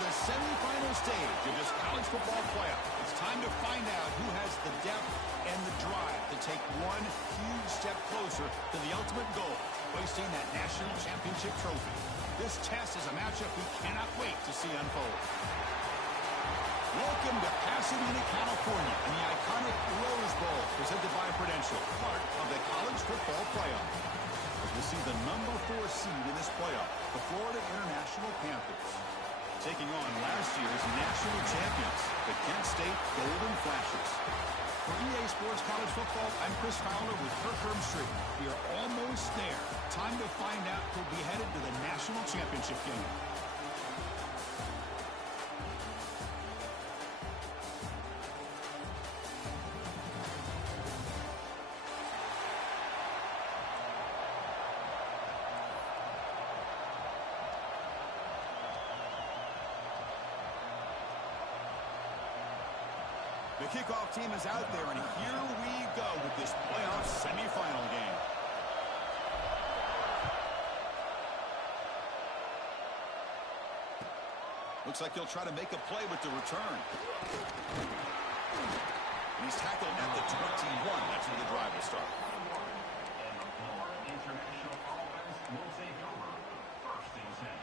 the semifinal stage of this college football playoff. It's time to find out who has the depth and the drive to take one huge step closer to the ultimate goal, hoisting that national championship trophy. This test is a matchup we cannot wait to see unfold. Welcome to Pasadena, California, and the iconic Rose Bowl, presented by Prudential, part of the college football playoff. As we see the number 4 seed in this playoff, the Florida International Panthers, taking on last year's national champions, the Kent State Golden Flashes. For EA Sports College Football, I'm Chris Fowler with Kirk Street. We are almost there. Time to find out who'll be headed to the national championship game. The kickoff team is out there, and here we go with this playoff semifinal game. Looks like he'll try to make a play with the return. And he's tackled at the 21. That's where the drive will start. And the Florida International offense will take over first and 10.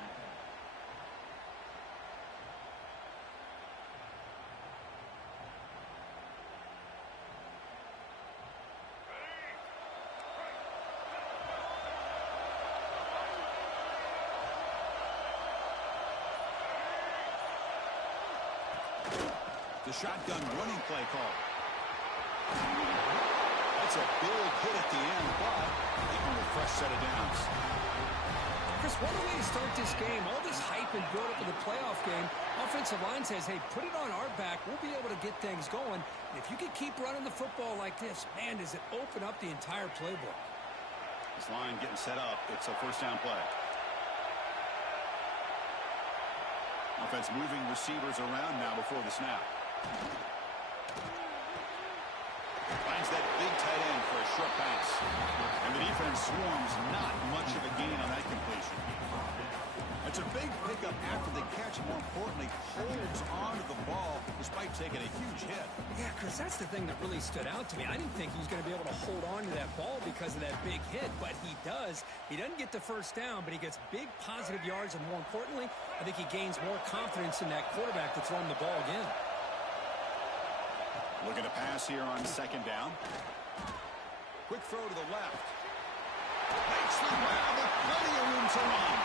The shotgun running play call. That's a big hit at the end, but even with a fresh set of downs. Chris, what a way to start this game. All this hype and build up in the playoff game. Offensive line says, hey, put it on our back. We'll be able to get things going. And if you can keep running the football like this, man, does it open up the entire playbook. This line getting set up. It's a first down play. Offense moving receivers around now before the snap. Finds that big tight end for a short pass. And the defense swarms, not much of a gain on that completion. It's a big pickup after the catch, and more importantly, holds on to the ball despite taking a huge hit. Yeah, Chris, that's the thing that really stood out to me. I didn't think he was going to be able to hold on to that ball because of that big hit, but he does. He doesn't get the first down, but he gets big positive yards, and more importantly, I think he gains more confidence in that quarterback to throw him the ball again. Looking to pass here on second down. Quick throw to the left. Makes the grab with plenty of room to run.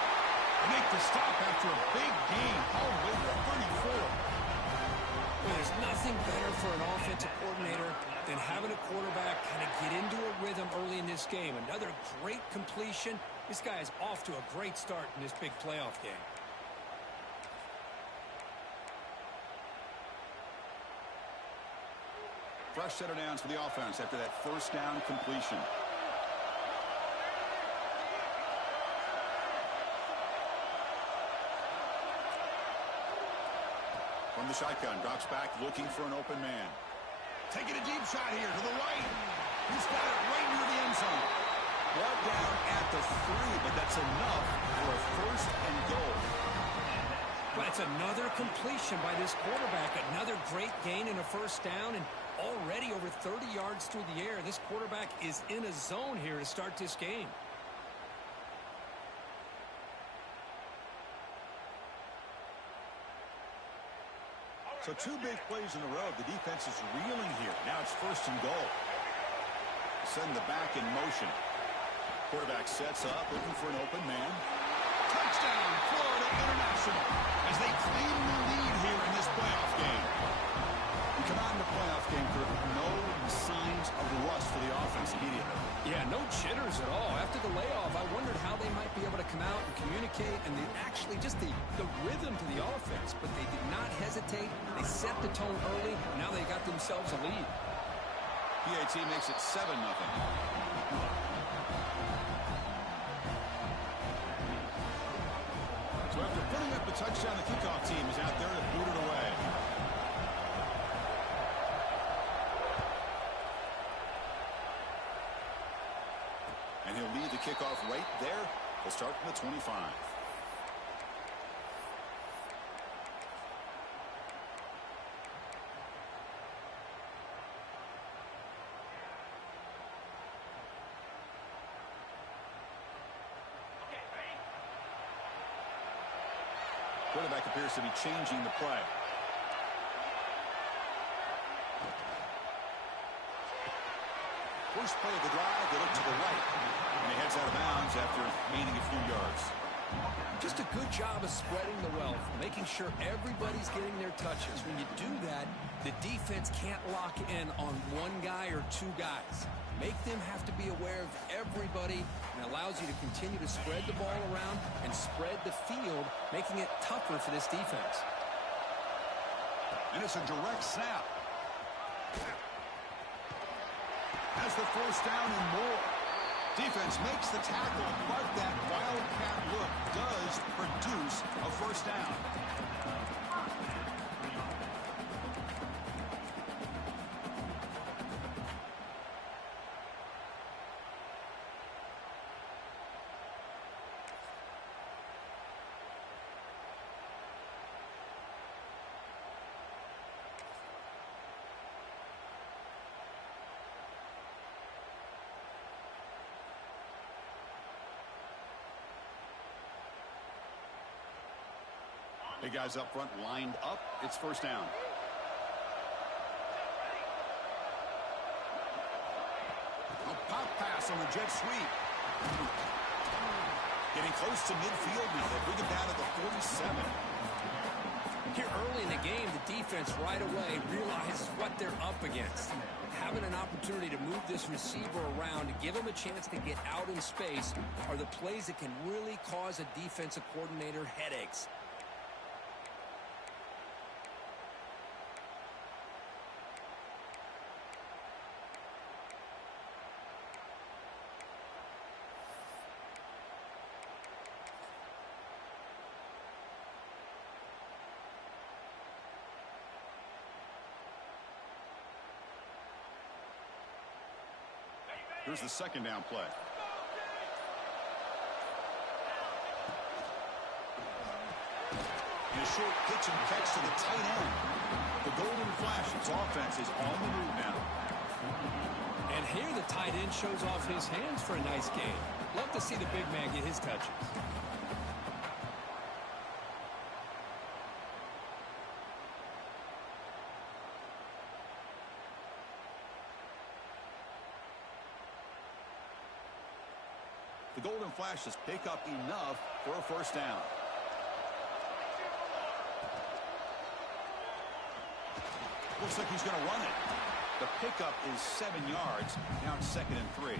Make the stop after a big gain all the way to 34. Well, there's nothing better for an offensive coordinator than having a quarterback kind of get into a rhythm early in this game. Another great completion. This guy is off to a great start in this big playoff game. Fresh set of downs for the offense after that first down completion. From the shotgun, drops back, looking for an open man. Taking a deep shot here to the right. He's got it right near the end zone. Brought down at the 3, but that's enough for a first and goal. Well, it's another completion by this quarterback. Another great gain in a first down, and already over 30 yards through the air. This quarterback is in a zone here to start this game. So 2 big plays in a row. The defense is reeling here. Now it's first and goal. Send the back in motion. Quarterback sets up, looking for an open man. Touchdown, Florida International, as they claim the lead here in this playoff game. We come out in the playoff game for no signs of rust for the offense immediately. Yeah, no jitters at all. After the layoff, I wondered how they might be able to come out and communicate and actually just the rhythm to the offense. But they did not hesitate. They set the tone early. Now they got themselves a lead. PAT makes it 7-0. So after putting up the touchdown, the kickoff team is out there to boot it away. And he'll lead the kickoff right there. He'll start from the 25. Quarterback appears to be changing the play. First play of the drive, they look to the right. And he heads out of bounds after gaining a few yards. Just a good job of spreading the wealth, making sure everybody's getting their touches. When you do that, the defense can't lock in on one guy or two guys. Make them have to be aware of everybody, and allows you to continue to spread the ball around and spread the field, making it tougher for this defense. And it's a direct snap. Has the first down and more. Defense makes the tackle, but that wildcat look does produce a first down. The guys up front lined up. It's first down. A pop pass on the jet sweep. Getting close to midfield now. They bring it down to the 47. Here early in the game, the defense right away realizes what they're up against. Having an opportunity to move this receiver around to give him a chance to get out in space are the plays that can really cause a defensive coordinator headaches. Here's the second down play. And a short pitch and catch to the tight end. The Golden Flashes offense is on the move now. And here the tight end shows off his hands for a nice game. Love to see the big man get his touches. The Golden Flashes pick up enough for a first down. Looks like he's going to run it. The pickup is 7 yards. Now it's 2nd and 3.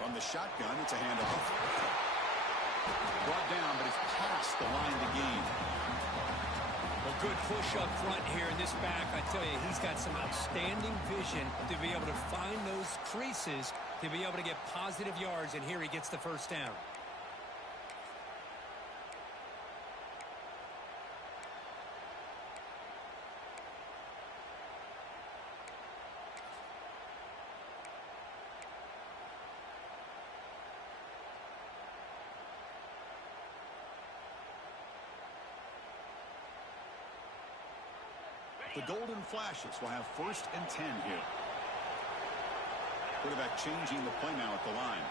From the shotgun, it's a handoff. Brought down, but it's past the line to gain. Well, good push up front here in this back. I tell you, he's got some outstanding vision to be able to find those creases, to be able to get positive yards, and here he gets the first down. The Golden Flashes will have 1st and 10 here. Quarterback changing the play now at the line.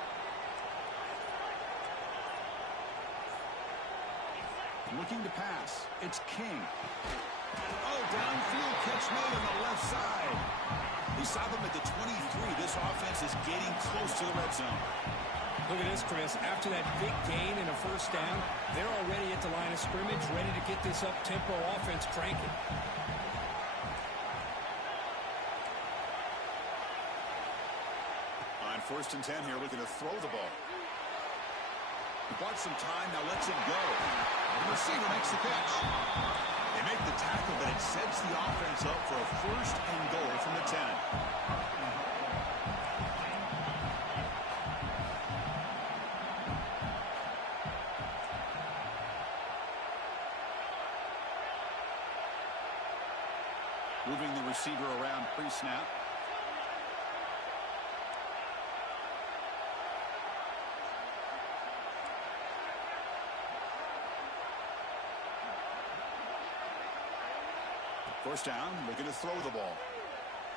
Looking to pass. It's King. Oh, downfield catch made on the left side. He saw them at the 23. This offense is getting close to the red zone. Look at this, Chris. After that big gain and a first down, they're already at the line of scrimmage, ready to get this up-tempo offense cranking. On 1st and 10 here, looking to throw the ball. He bought some time, now lets it go. The receiver makes the catch. They make the tackle, but it sets the offense up for a 1st and goal from the 10. Moving the receiver around pre-snap. First down, looking to throw the ball.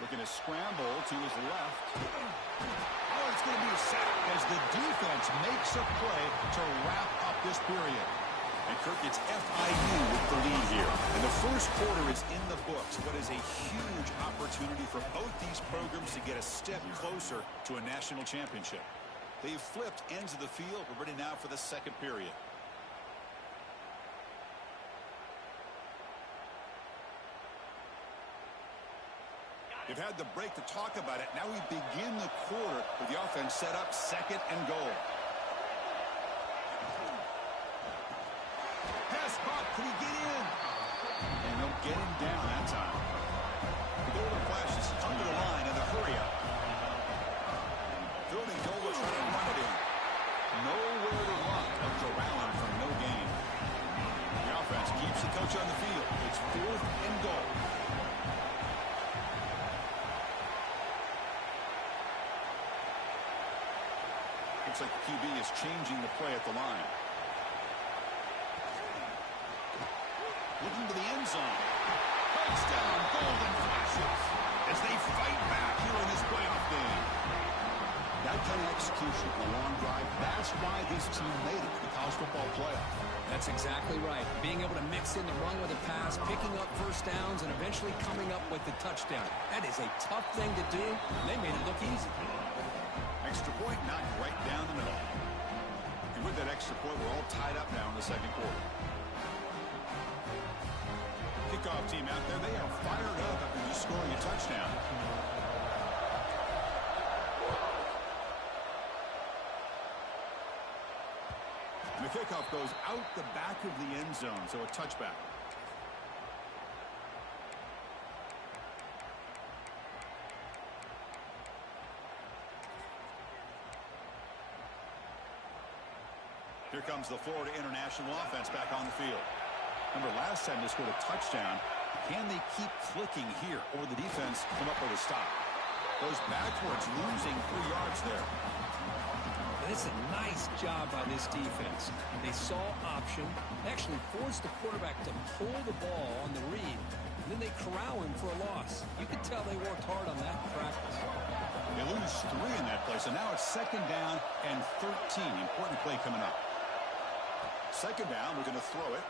Looking to scramble to his left. Oh, it's going to be a sack as the defense makes a play to wrap up this period. And Kirk gets FIU with the lead here. And the first quarter is in the books. What is a huge opportunity for both these programs to get a step closer to a national championship. They've flipped ends of the field. We're ready now for the second period. They've had the break to talk about it. Now we begin the quarter with the offense set up second and goal. Pass caught. Can he get in? And they'll get him down that time. The golden flashes under the line in the hurry up. Third and goal to try to run it in. Nowhere to run but to Allen from no gain. The offense keeps the coach on the field. It's fourth and goal. Looks like the QB is changing the play at the line. Looking to the end zone. Touchdown, golden flashes as they fight back here in this playoff game. That kind of execution, a long drive, that's why this team made it to the college football playoff. That's exactly right. Being able to mix in the run with a pass, picking up first downs, and eventually coming up with the touchdown. That is a tough thing to do, and they made it look easy. Extra point knocked right down the middle. And with that extra point, we're all tied up now in the second quarter. Kickoff team out there, they are fired up after just scoring a touchdown. And the kickoff goes out the back of the end zone, so a touchback. Here comes the Florida International offense back on the field. Remember, last time they scored a touchdown. Can they keep clicking here, or the defense come up with a stop? Goes backwards, losing 3 yards there. It's a nice job by this defense. They saw option, actually forced the quarterback to pull the ball on the read, and then they corral him for a loss. You can tell they worked hard on that in practice. They lose 3 in that play, so now it's second down and 13. Important play coming up. Second down, we're going to throw it.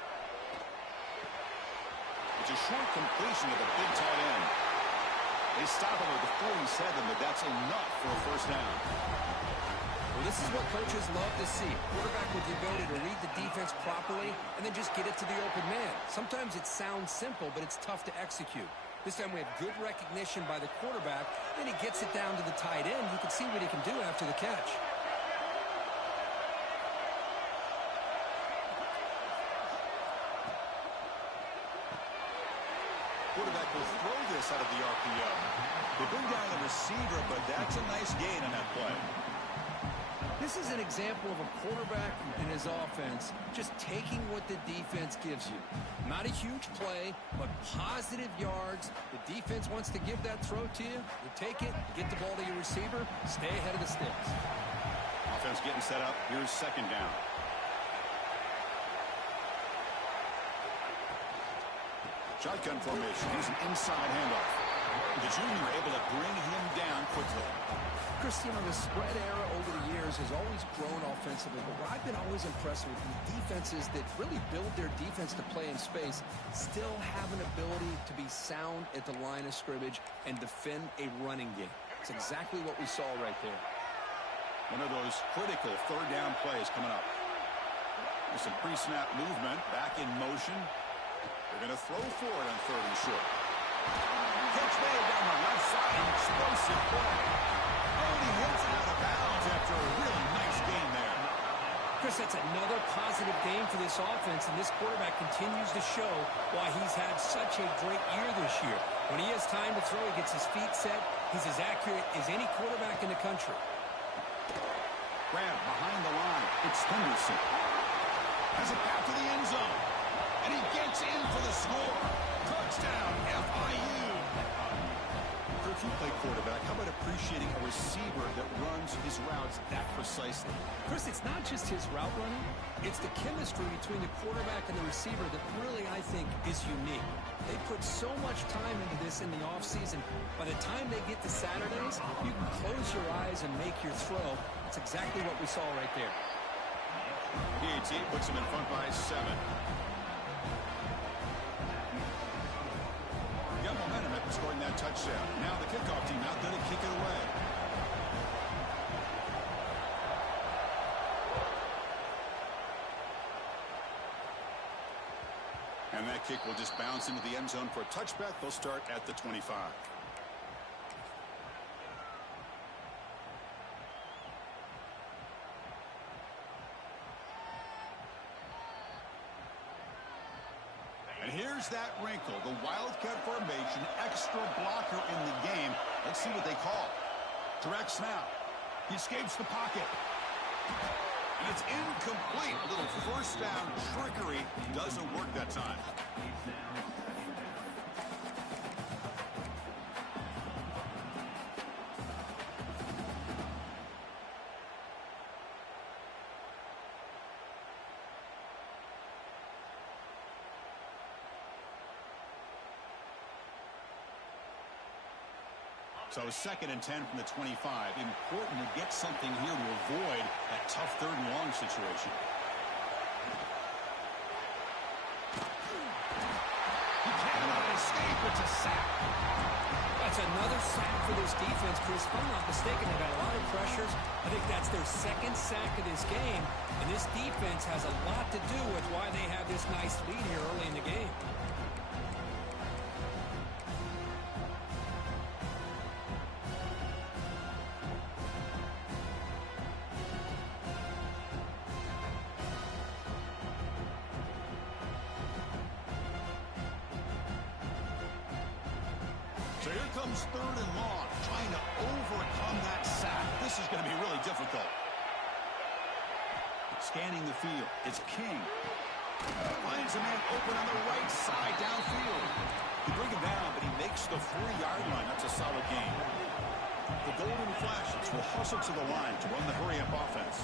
It's a short completion of the big tight end. They stop him at the 47, but that's enough for a first down. Well, this is what coaches love to see. Quarterback with the ability to read the defense properly and then just get it to the open man. Sometimes it sounds simple, but it's tough to execute. This time we have good recognition by the quarterback. Then he gets it down to the tight end. You can see what he can do after the catch. Quarterback will throw this out of the RPO. They bring down the receiver, but that's a nice gain on that play. This is an example of a quarterback and his offense just taking what the defense gives you. Not a huge play, but positive yards. The defense wants to give that throw to you. You take it, get the ball to your receiver, stay ahead of the sticks. Offense getting set up. Here's second down. Shotgun formation. Here's an inside handoff. The junior able to bring him down quickly. Chris, the spread era over the years has always grown offensively, but what I've been always impressed with is defenses that really build their defense to play in space still have an ability to be sound at the line of scrimmage and defend a running game. It's exactly what we saw right there. One of those critical third down plays coming up. With some pre-snap movement, back in motion. They're going to throw for it on third and short. Catch made down the left side. Explosive play. Oh, he hits it out of bounds after a really nice game there. Chris, that's another positive game for this offense, and this quarterback continues to show why he's had such a great year this year. When he has time to throw, he gets his feet set. He's as accurate as any quarterback in the country. Grab behind the line. It's Henderson. Has it back to the end zone. And he gets in for the score. Touchdown, FIU. quarterback, how about appreciating a receiver that runs his routes that precisely? Chris, it's not just his route running. It's the chemistry between the quarterback and the receiver that really, I think, is unique. They put so much time into this in the offseason. By the time they get to Saturdays, you can close your eyes and make your throw. That's exactly what we saw right there. PAT puts him in front by 7. Got momentum after scoring that touchdown. Now the kickoff team out there to kick it away. And that kick will just bounce into the end zone for a touchback. They'll start at the 25. And here's that wrinkle, the Wildcat formation, extra blocker in the game. Let's see what they call. Direct snap. He escapes the pocket. And it's incomplete. A little first down trickery doesn't work that time. So 2nd and 10 from the 25. Important to get something here to avoid that tough 3rd and long situation. He cannot escape. It's a sack. That's another sack for this defense, Chris. If I'm not mistaken, they've got a lot of pressures. I think that's their 2nd sack of this game. And this defense has a lot to do with why they have this nice lead here early in the game. So here comes 3rd and long, trying to overcome that sack. This is going to be really difficult. Scanning the field, it's King. Finds a man open on the right side downfield. He bring him down, but he makes the 3-yard line. That's a solid gain. The Golden Flashes will hustle to the line to run the hurry-up offense.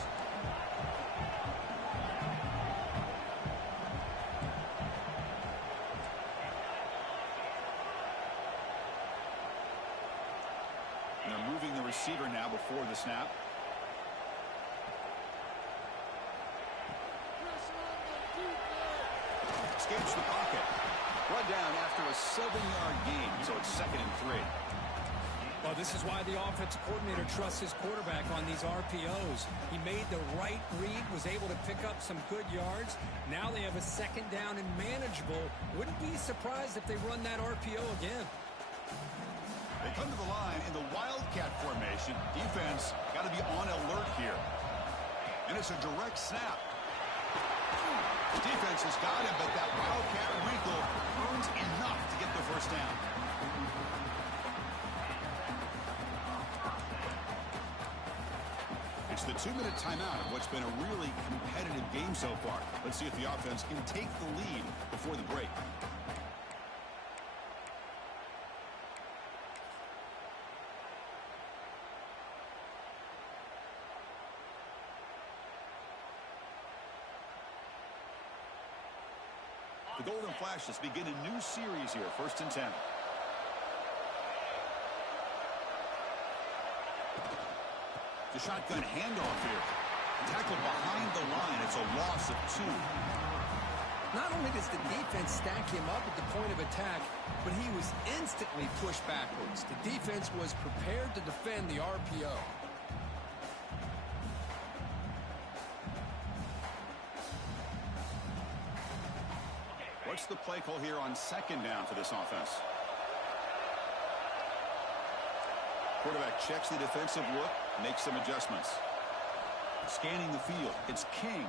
And they're moving the receiver now before the snap. Escapes the pocket. Run down after a 7-yard gain, so it's 2nd and 3. Well, this is why the offensive coordinator trusts his quarterback on these RPOs. He made the right read, was able to pick up some good yards. Now they have a 2nd down and manageable. Wouldn't be surprised if they run that RPO again. They come to the line in the Wildcat formation. Defense got to be on alert here. And it's a direct snap. The defense has got him, but that Wildcat wrinkle earns enough to get the 1st down. It's the 2-minute timeout of what's been a really competitive game so far. Let's see if the offense can take the lead before the break. The Golden Flashes begin a new series here, 1st and 10. The shotgun handoff here. Tackled behind the line. It's a loss of 2. Not only does the defense stack him up at the point of attack, but he was instantly pushed backwards. The defense was prepared to defend the RPO. What's the play call here on 2nd down for this offense? Quarterback checks the defensive look, makes some adjustments. Scanning the field, it's King.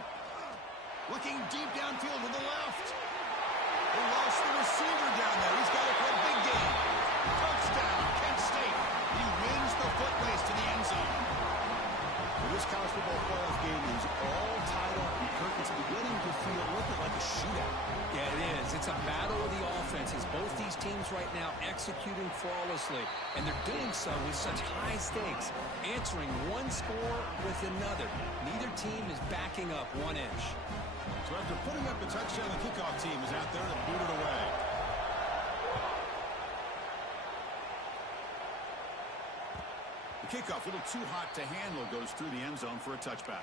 Looking deep downfield to the left. They lost the receiver down there. He's got it for a big gain. Touchdown, Kent State. He wins the foot race to the end zone. This college football playoff game is all tied up, and Kirk, it's beginning to feel a little bit like a shootout. Yeah, it is. It's a battle of the offense. offenses. Both these teams right now executing flawlessly, and they're doing so with such high stakes, answering one score with another. Neither team is backing up 1 inch. So after putting up a touchdown, the kickoff team is out there to boot it away. The kickoff, a little too hot to handle, goes through the end zone for a touchback.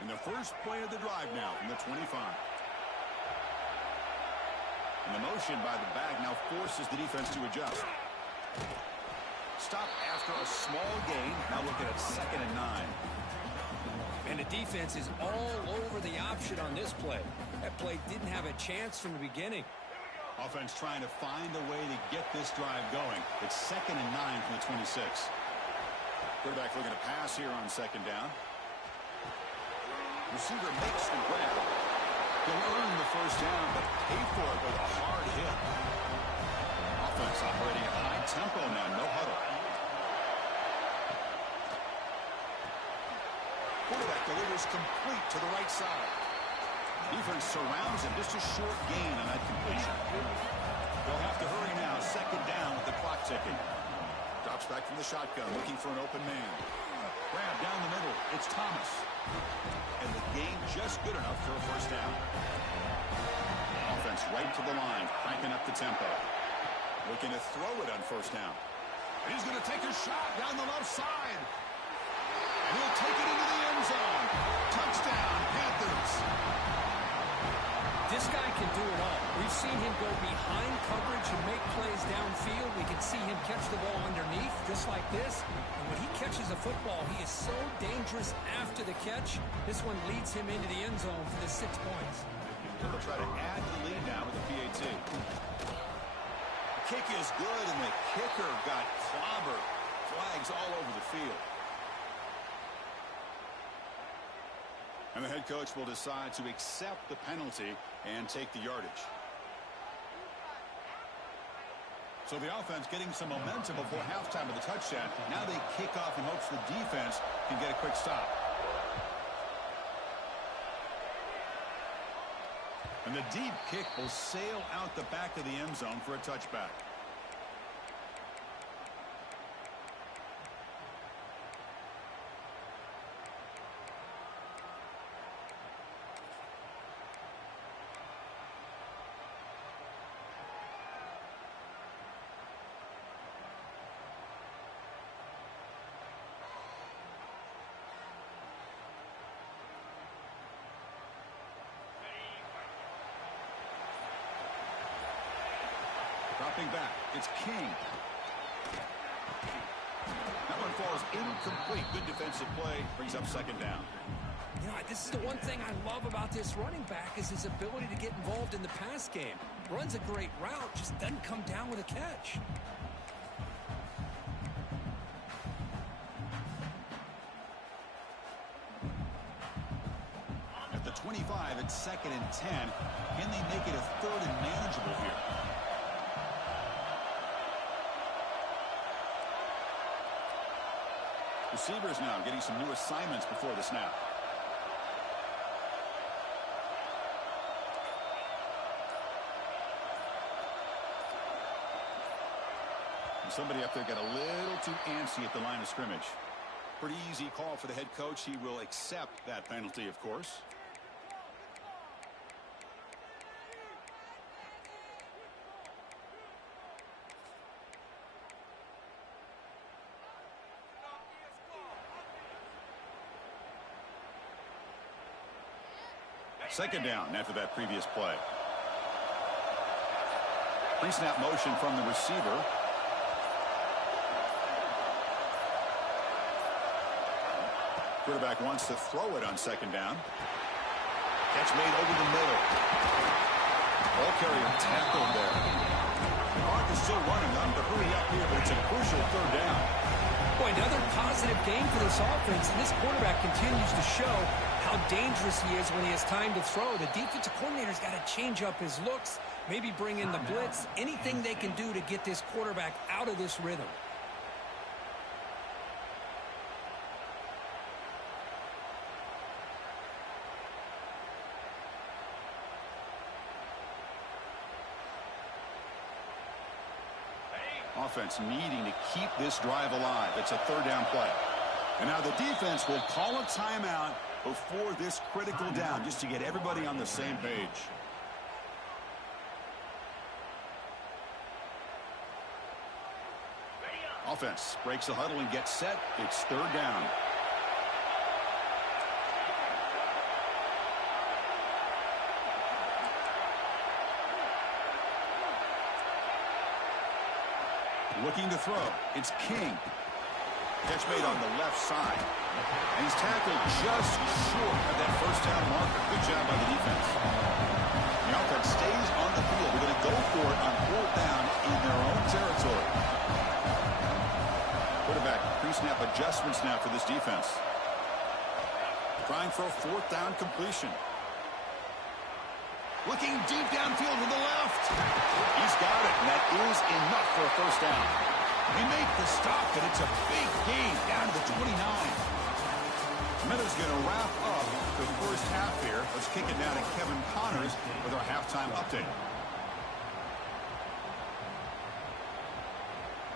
And the first play of the drive now from the 25. And the motion by the back now forces the defense to adjust. Stop after a small gain. Now looking at 2nd and 9. And the defense is all over the option on this play. That play didn't have a chance from the beginning. Offense trying to find a way to get this drive going. It's 2nd and 9 from the 26. Quarterback looking to pass here on 2nd down. Receiver makes the grab. He'll earn the first down, but pay for it with a hard hit. Offense operating at high tempo now, no huddle. Quarterback delivers complete to the right side. Defense surrounds him, just a short gain on that completion. They'll have to hurry now, 2nd down with the clock ticking. Drops back from the shotgun, looking for an open man. Grab down the middle, it's Thomas. And the game just good enough for a first down. Offense right to the line, cranking up the tempo. Looking to throw it on first down. He's going to take a shot down the left side. And he'll take it into the end zone. Touchdown, Panthers. This guy can do it all. We've seen him go behind coverage and make plays downfield. We can see him catch the ball underneath, just like this. And when he catches a football, he is so dangerous after the catch. This one leads him into the end zone for the 6 points. They'll try to add the lead now with the PAT. The kick is good, and the kicker got clobbered. Flags all over the field. And the head coach will decide to accept the penalty and take the yardage. So the offense getting some momentum before halftime of the touchdown. Now they kick off in hopes the defense can get a quick stop. And the deep kick will sail out the back of the end zone for a touchback. Dropping back, it's King. That one falls incomplete. Good defensive play, brings up 2nd down. You know, this is the one thing I love about this running back is his ability to get involved in the pass game. Runs a great route, just doesn't come down with a catch. At the 25, it's 2nd and 10. Can they make it a 3rd and manageable here? Receivers now getting some new assignments before the snap. And somebody up there got a little too antsy at the line of scrimmage. Pretty easy call for the head coach. He will accept that penalty, of course. Second down after that previous play. Pre-snap motion from the receiver. Quarterback wants to throw it on 2nd down. Catch made over the middle. Ball carrier tackled there. The clock is still running. I'm to hurry up here, but it's a crucial 3rd down. Boy, another positive game for this offense, and this quarterback continues to show how dangerous he is when he has time to throw. The defensive coordinator's got to change up his looks Maybe bring in the blitz. Anything they can do to get this quarterback out of this rhythm. Offense needing to keep this drive alive. It's a third down play. And now the defense will call a timeout before this critical down, just to get everybody on the same page. Offense breaks the huddle and gets set. It's third down. Looking to throw. It's King. Catch made on the left side. And he's tackled just short of that first down marker. Good job by the defense. The offense stays on the field. They're going to go for it on fourth down in their own territory. Quarterback pre-snap adjustments now for this defense. Trying for a fourth down completion. Looking deep downfield to the left. He's got it, and that is enough for a first down. They make the stop, and it's a big gain down to the 29. Minutes going to wrap up the first half here. Let's kick it down to Kevin Connors with our halftime update.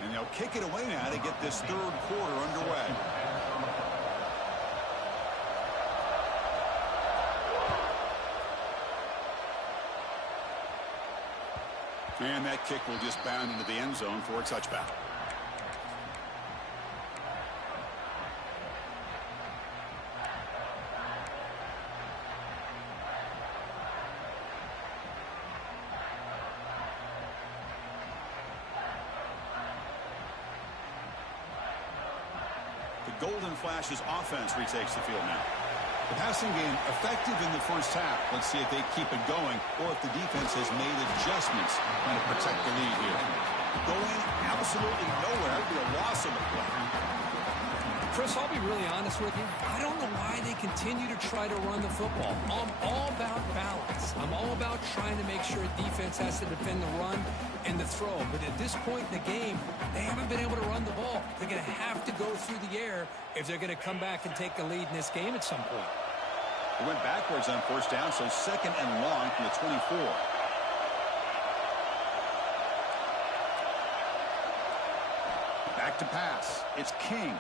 And they'll kick it away now to get this third quarter underway. And that kick will just bound into the end zone for a touchback. The Golden Flash's offense retakes the field now. The passing game effective in the first half. Let's see if they keep it going or if the defense has made adjustments trying to protect the lead here. Going absolutely nowhere. That would be a loss of the play. Chris, I'll be really honest with you. I don't know why they continue to try to run the football. I'm all about balance. I'm all about trying to make sure defense has to defend the run and the throw. But at this point in the game, they haven't been able to run the ball. They're going to have to go through the air if they're going to come back and take the lead in this game at some point. They went backwards on first down, so second and long from the 24. Back to pass. It's King.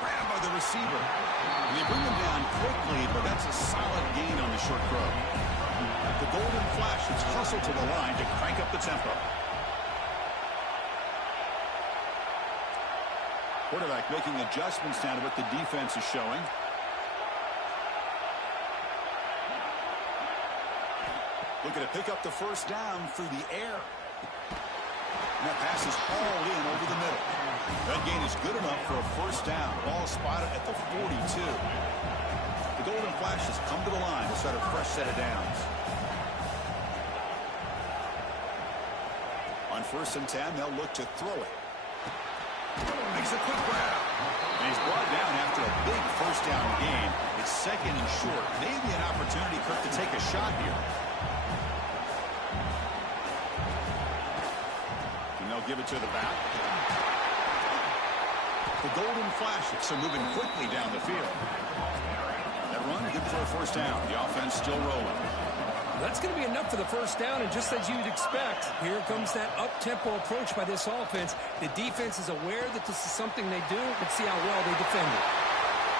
Grabbed by the receiver. And they bring him down quickly, but that's a solid gain on the short throw. The Golden Flash has hustled to the line to crank up the tempo. Quarterback making adjustments now to what the defense is showing. Looking to pick up the first down through the air. And that pass is hauled in over the middle. That gain is good enough for a first down. Ball spotted at the 42. The Golden Flash has come to the line to start a fresh set of downs. On first and 10, they'll look to throw it. Makes a quick grab. And he's brought down after a big first down gain. It's second and short. Maybe an opportunity, Kirk, to take a shot here. Give it to the back. The Golden Flashes are moving quickly down the field. That run good for a first down. The offense still rolling. That's going to be enough for the first down, and just as you'd expect, here comes that up-tempo approach by this offense. The defense is aware that this is something they do. Let's see how well they defend it.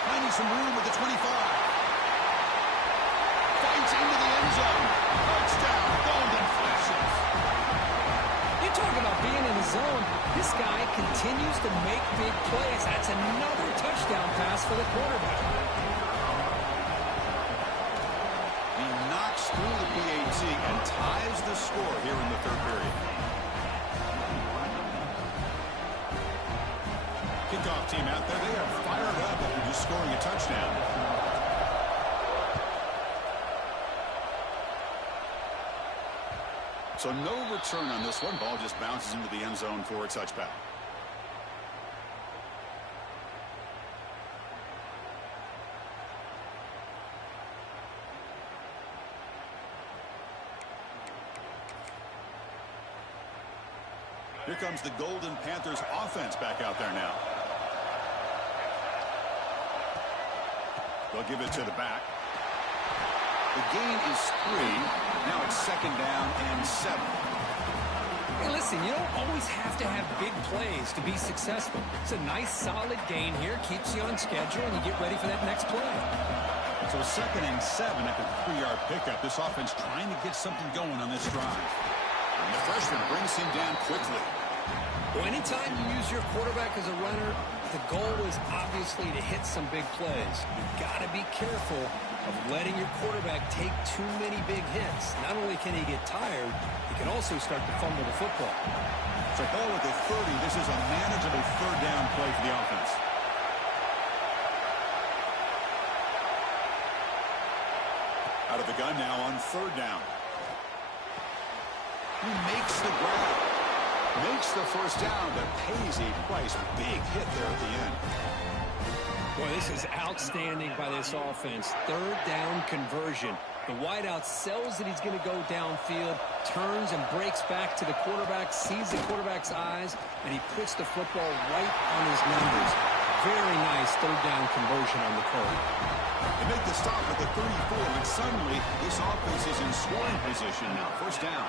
Finding some room with the 25. Fights into the end zone. Touchdown, Golden Flashes. You talk about being in the zone. This guy continues to make big plays. That's another touchdown pass for the quarterback. He knocks through the PAT and ties the score here in the third period. Kickoff team out there. They are fired up after just scoring a touchdown. So no return on this one. Ball just bounces into the end zone for a touchback. Here comes the Golden Panthers offense back out there now. They'll give it to the back. The gain is 3. Now it's 2nd down and 7. Hey, listen, you don't always have to have big plays to be successful. It's a nice, solid gain here. Keeps you on schedule, and you get ready for that next play. So 2nd and 7 after the 3-yard pickup. This offense trying to get something going on this drive. And the freshman brings him down quickly. Well, anytime you use your quarterback as a runner, the goal is obviously to hit some big plays. You've got to be careful of letting your quarterback take too many big hits. Not only can he get tired, he can also start to fumble the football. So ball at the 30. This is a manageable 3rd down play for the offense. Out of the gun now on 3rd down. He makes the grab. Makes the first down, but pays a price. Big hit there at the end. Boy, this is outstanding by this offense. 3rd down conversion. The wideout sells that he's going to go downfield, turns and breaks back to the quarterback, sees the quarterback's eyes, and he puts the football right on his numbers. Very nice 3rd down conversion on the curve. They make the stop at the 34, and suddenly this offense is in scoring position now. 1st down.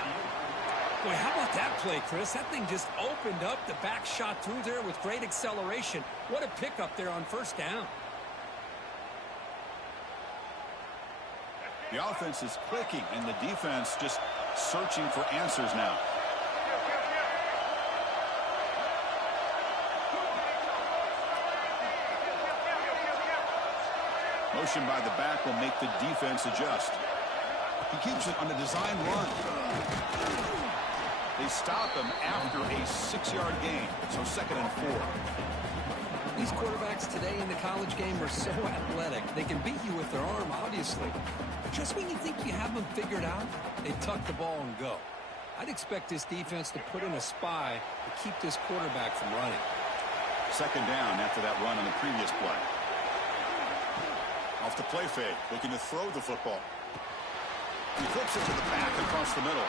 Boy, how about that play, Chris? That thing just opened up. The back shot through there with great acceleration. What a pickup there on 1st down. The offense is clicking, and the defense just searching for answers now. Motion by the back will make the defense adjust. He keeps it on a design run. They stop him after a 6-yard gain, so 2nd and 4. These quarterbacks today in the college game are so athletic. They can beat you with their arm, obviously. But just when you think you have them figured out, they tuck the ball and go. I'd expect this defense to put in a spy to keep this quarterback from running. 2nd down after that run on the previous play. Off the play fake, looking to throw the football. He flips it to the back across the middle.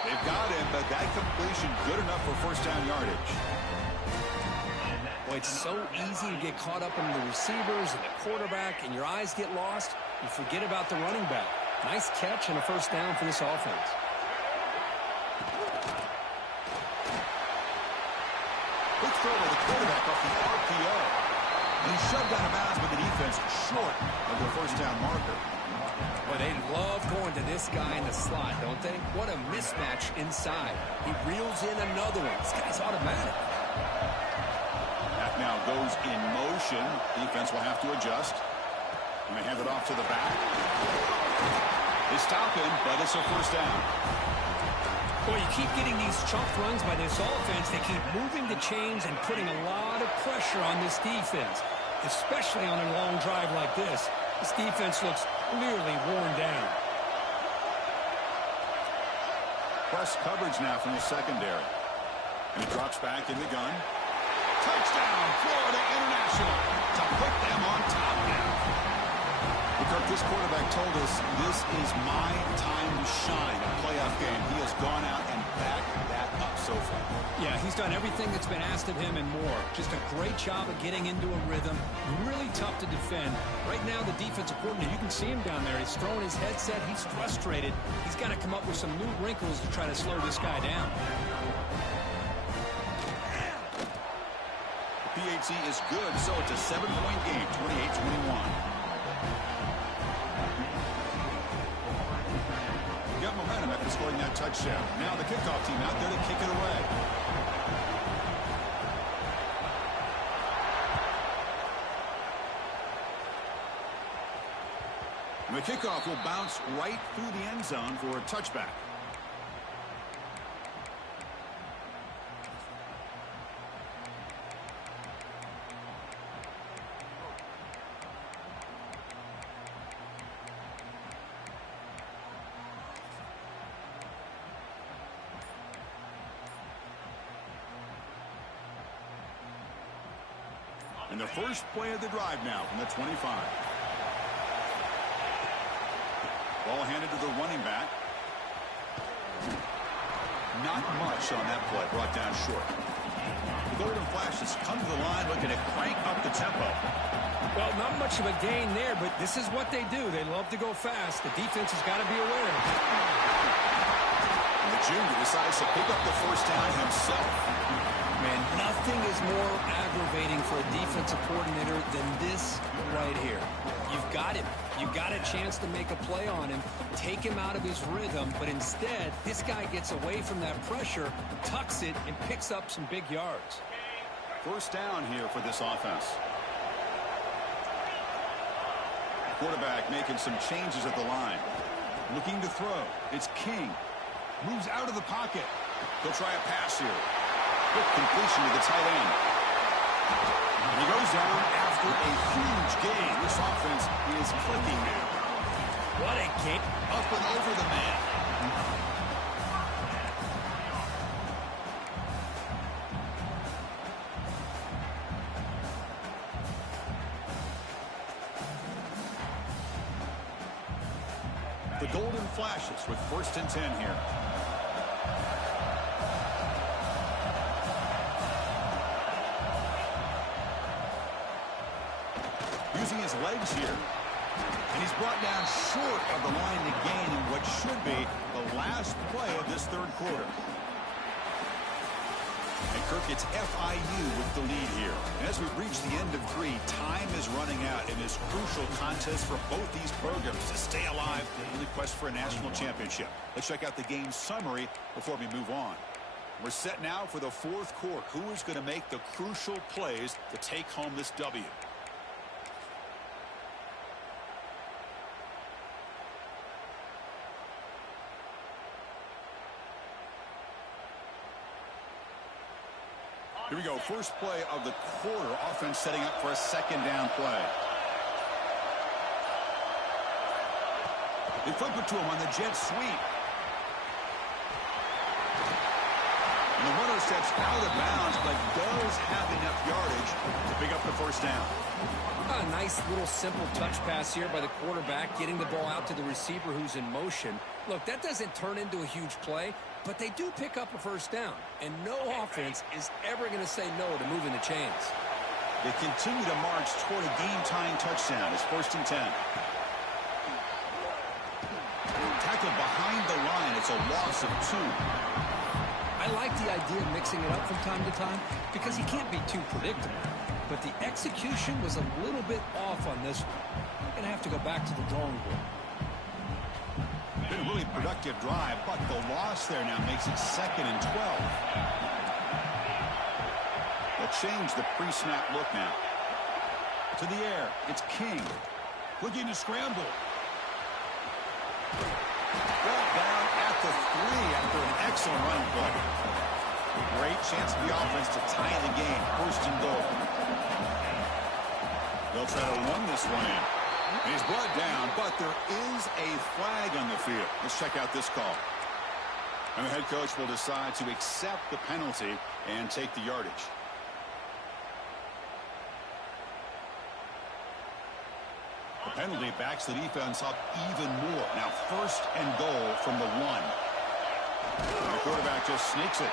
They've got him, but that completion good enough for 1st down yardage. Boy, it's so easy to get caught up in the receivers and the quarterback, and your eyes get lost. You forget about the running back. Nice catch and a 1st down for this offense. Quick throw by the quarterback off the RPO. And he's shoved out of bounds by the defense short of the 1st down marker. Boy, they love going to this guy in the slot, don't they? What a mismatch inside. He reels in another one. This guy's automatic. That now goes in motion. Defense will have to adjust. And they hand it off to the back. They stop him, but it's a 1st down. Boy, you keep getting these chunk runs by this offense. They keep moving the chains and putting a lot of pressure on this defense, especially on a long drive like this. This defense looks clearly worn down. Press coverage now from the secondary. And he drops back in the gun. Touchdown, Florida International, to put them on top now. Kirk, this quarterback told us this is my time to shine. A playoff game. He has gone out and backed that up so far. Yeah, he's done everything that's been asked of him and more. Just a great job of getting into a rhythm. Really tough to defend. Right now, the defensive coordinator, you can see him down there. He's throwing his headset. He's frustrated. He's got to come up with some new wrinkles to try to slow this guy down. PHC is good, so it's a 7-point game, 28-21. Got momentum after scoring that touchdown. Now the kickoff team out there to kick it away. And the kickoff will bounce right through the end zone for a touchback. And the first play of the drive now from the 25. Ball handed to the running back. Not much on that play, brought down short. The Golden Flashes come to the line looking to crank up the tempo. Well, not much of a gain there, but this is what they do. They love to go fast. The defense has got to be aware. And the junior decides to pick up the first down himself. Man, nothing is more aggravating for a defensive coordinator than this right here. You've got him. You've got a chance to make a play on him, take him out of his rhythm, but instead, this guy gets away from that pressure, tucks it, and picks up some big yards. First down here for this offense. Quarterback making some changes at the line. Looking to throw. It's King. Moves out of the pocket. He'll try a pass here. Quick completion to the tight end. And he goes down after a huge gain. This offense is clicking now. What a game. Up and over the man. The Golden Flashes with 1st and 10 here. Using his legs here. And he's brought down short of the line to gain in what should be the last play of this third quarter. And Kirk, it's FIU with the lead here. And as we reach the end of 3, time is running out in this crucial contest for both these programs to stay alive in the quest for a national championship. Let's check out the game summary before we move on. We're set now for the 4th quarter. Who is going to make the crucial plays to take home this W? Here we go. First play of the quarter. Offense setting up for a 2nd down play. They flip it to him on the jet sweep. And the runner steps out of bounds, but does have enough yardage to pick up the first down. A nice little simple touch pass here by the quarterback, getting the ball out to the receiver who's in motion. Look, that doesn't turn into a huge play, but they do pick up a first down. And no offense is ever going to say no to moving the chains. They continue to march toward a game-tying touchdown. It's 1st and 10. Tackled behind the line. It's a loss of 2. I like the idea of mixing it up from time to time because you can't be too predictable. But the execution was a little bit off on this one. I'm going to have to go back to the drawing board. Been a really productive drive, but the loss there now makes it 2nd and 12. They'll change the pre-snap look now. To the air, it's King. Looking to scramble. Brought down at the 3 after an excellent run play. Great chance for the offense to tie the game. 1st and goal. They'll try to run this one in. And he's brought down, but there is a flag on the field. Let's check out this call. And the head coach will decide to accept the penalty and take the yardage. The penalty backs the defense up even more. Now 1st and goal from the 1. And the quarterback just sneaks it.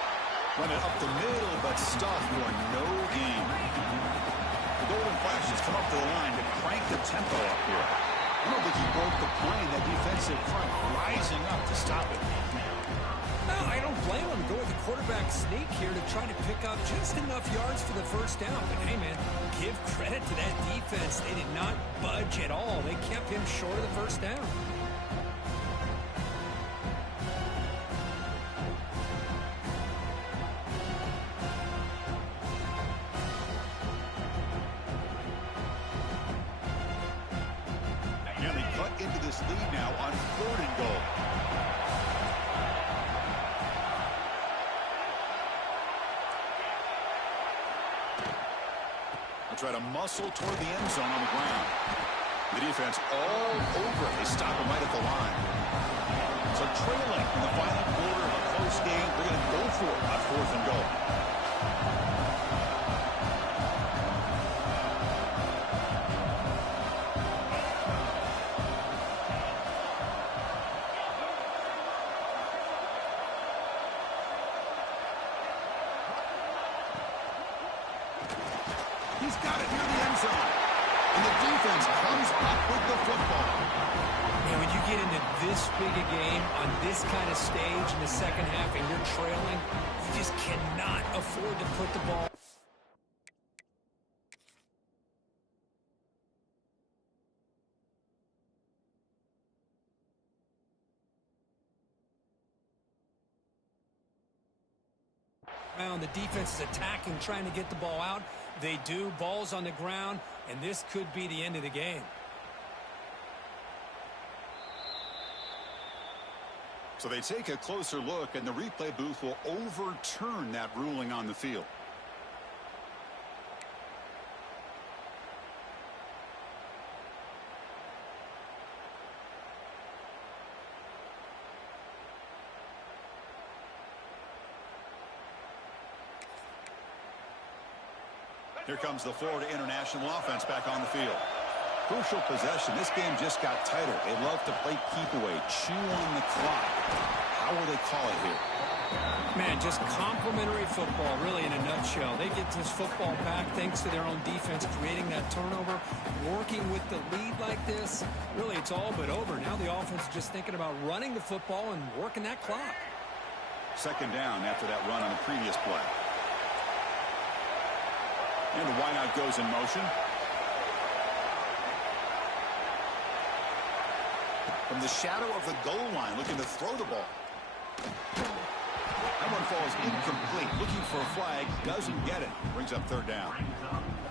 Run it up the middle, but stuffed for no gain. The Golden Flashes come up to the line to crank the tempo up here. I don't think he broke the plane. That defensive front rising up to stop it. No, I don't blame him. Go with the quarterback sneak here to try to pick up just enough yards for the first down. But hey, man, give credit to that defense. They did not budge at all. They kept him short of the first down. And they cut into this lead now on 3rd and goal. Try to muscle toward the end zone on the ground. The defense all over it. They stop him right at the line. So trailing in the final quarter of a close game, they're going to go for it on 4th and goal. He's got it near the end zone. And the defense comes up with the football. Man, when you get into this big a game on this kind of stage in the second half and you're trailing, you just cannot afford to put the ball. The defense is attacking, trying to get the ball out. They do. Ball's on the ground, and this could be the end of the game. So they take a closer look, and the replay booth will overturn that ruling on the field. Here comes the Florida International offense back on the field. Crucial possession. This game just got tighter. They love to play keep away, chew on the clock. How will they call it here? Man, just complimentary football, really, in a nutshell. They get this football back thanks to their own defense, creating that turnover, working with the lead like this. Really, it's all but over. Now the offense is just thinking about running the football and working that clock. Second down after that run on the previous play. And the wideout goes in motion. From the shadow of the goal line, looking to throw the ball. That one falls incomplete. Looking for a flag, doesn't get it. Brings up third down.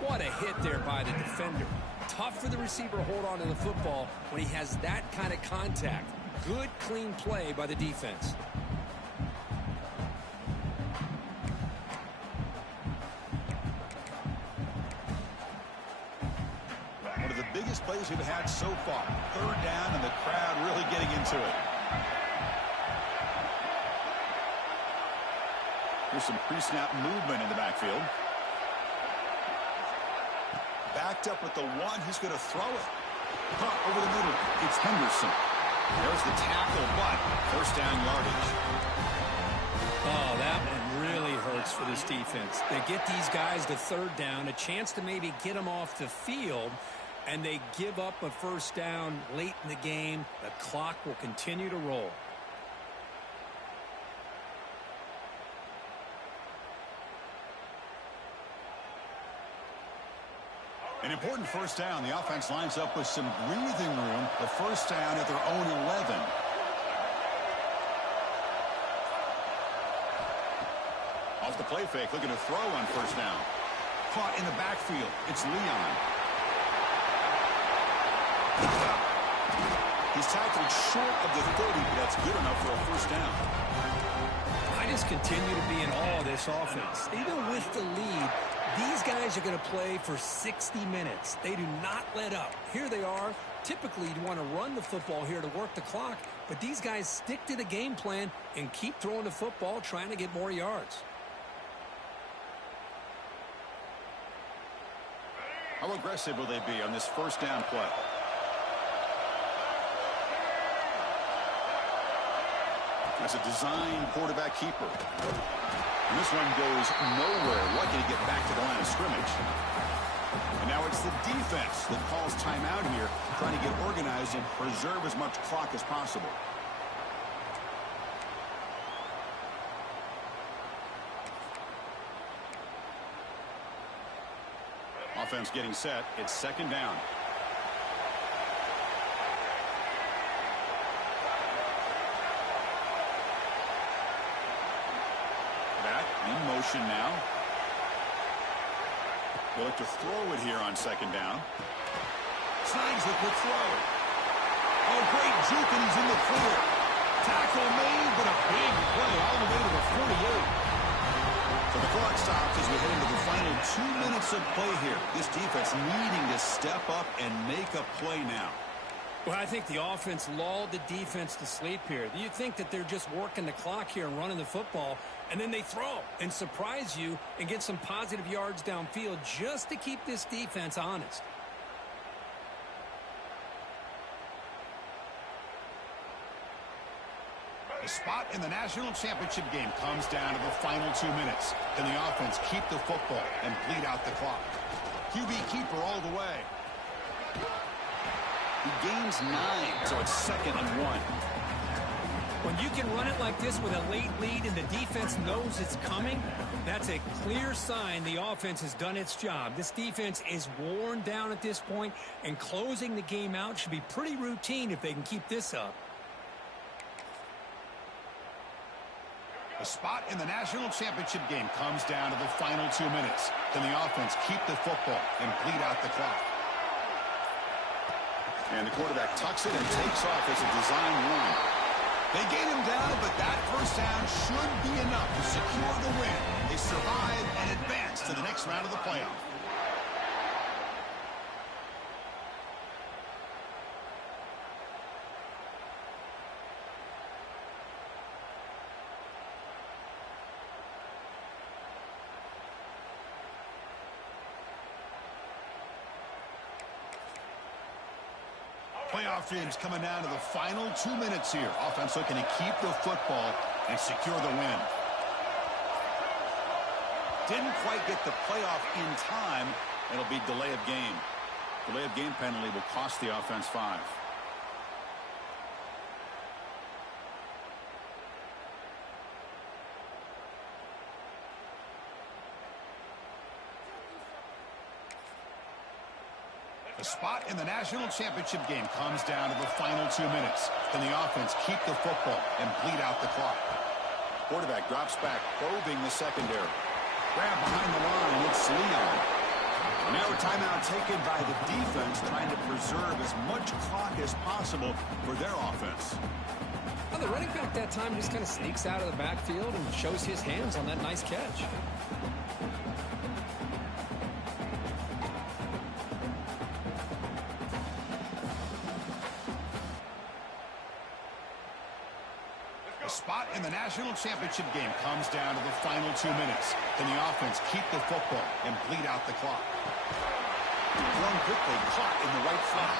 What a hit there by the defender. Tough for the receiver to hold on to the football when he has that kind of contact. Good, clean play by the defense. Biggest plays we've had so far. Third down, and the crowd really getting into it. Here's some pre-snap movement in the backfield. Backed up with the one. He's going to throw it. Caught over the middle. It's Henderson. There's the tackle, but first down yardage. Oh, that one really hurts for this defense. They get these guys to third down, a chance to maybe get them off the field, and they give up a first down late in the game. The clock will continue to roll. An important first down. The offense lines up with some breathing room. The first down at their own 11. Off the play fake, looking to throw on first down. Caught in the backfield. It's Leon. He's tackled short of the 30, but that's good enough for a first down. I just continue to be in awe of this offense. Even with the lead, these guys are going to play for 60 minutes. They do not let up. Here they are. Typically, you want to run the football here to work the clock, but these guys stick to the game plan and keep throwing the football, trying to get more yards. How aggressive will they be on this first down play? That's a design quarterback keeper. And this one goes nowhere. Lucky to get back to the line of scrimmage. And now it's the defense that calls timeout here, trying to get organized and preserve as much clock as possible. Offense getting set. It's second down. In motion now. They look to throw it here on second down. Signs the quick throw. Oh, great juke, and he's in the clear. Tackle made, but a big play all the way to the 48. So the clock stops as we head into the final 2 minutes of play here. This defense needing to step up and make a play now. Well, I think the offense lulled the defense to sleep here. You think that they're just working the clock here and running the football, and then they throw and surprise you and get some positive yards downfield just to keep this defense honest. A spot in the national championship game comes down to the final 2 minutes. Can the offense keep the football and bleed out the clock? QB keeper all the way. He gains 9, so it's 2nd and 1. When you can run it like this with a late lead and the defense knows it's coming, that's a clear sign the offense has done its job. This defense is worn down at this point, and closing the game out should be pretty routine if they can keep this up. A spot in the national championship game comes down to the final 2 minutes. Can the offense keep the football and bleed out the clock? And the quarterback tucks it and takes off as a design run. They gain him down, but that first down should be enough to secure the win. They survive and advance to the next round of the playoff. Playoff games coming down to the final 2 minutes here. Offense looking to keep the football and secure the win. Didn't quite get the playoff in time. It'll be delay of game. Delay of game penalty will cost the offense 5. A spot in the national championship game comes down to the final 2 minutes. Can the offense keep the football and bleed out the clock? Quarterback drops back, probing the secondary. Grab behind the line, it's Leon. Now a timeout taken by the defense, trying to preserve as much clock as possible for their offense. Well, the running back that time just kind of sneaks out of the backfield and shows his hands on that nice catch. A spot in the national championship game comes down to the final 2 minutes. Can the offense keep the football and bleed out the clock? Thrown quickly, caught in the right flat.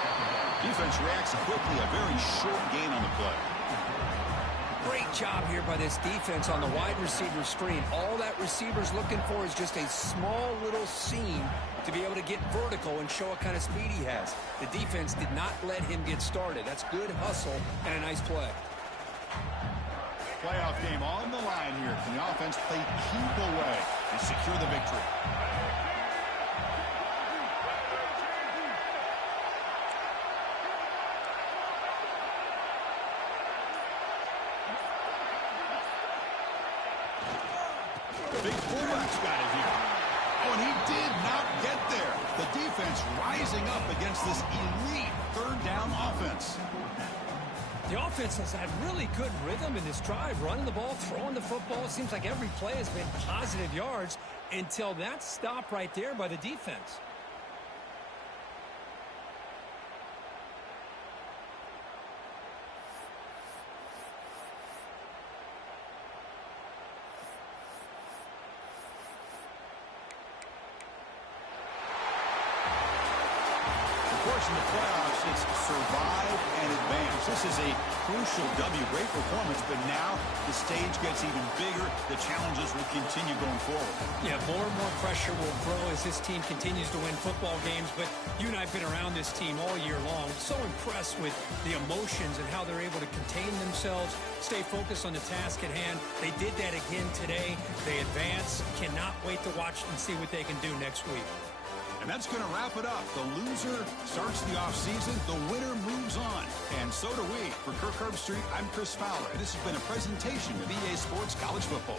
Defense reacts quickly, a very short gain on the play. Great job here by this defense on the wide receiver screen. All that receiver's looking for is just a small little seam to be able to get vertical and show what kind of speed he has. The defense did not let him get started. That's good hustle and a nice play. Playoff game on the line here. Can the offense play keep away and secure the victory? Big fullback's got it here. Oh, and he did not get there. The defense rising up against this elite third down offense. The offense has had really good rhythm in this drive, running the ball, throwing the football. It seems like every play has been positive yards until that stop right there by the defense. Of course, in the playoffs, it's survive and advance. This is a crucial W. Great performance, but now the stage gets even bigger. The challenges will continue going forward. Yeah, more and more pressure will grow as this team continues to win football games, but you and I have been around this team all year long. So impressed with the emotions and how they're able to contain themselves, stay focused on the task at hand. They did that again today. They advance. Cannot wait to watch and see what they can do next week. And that's going to wrap it up. The loser starts the offseason. The winner moves on. And so do we. For Kirk Herbstreit, I'm Chris Fowler. And this has been a presentation of EA Sports College Football.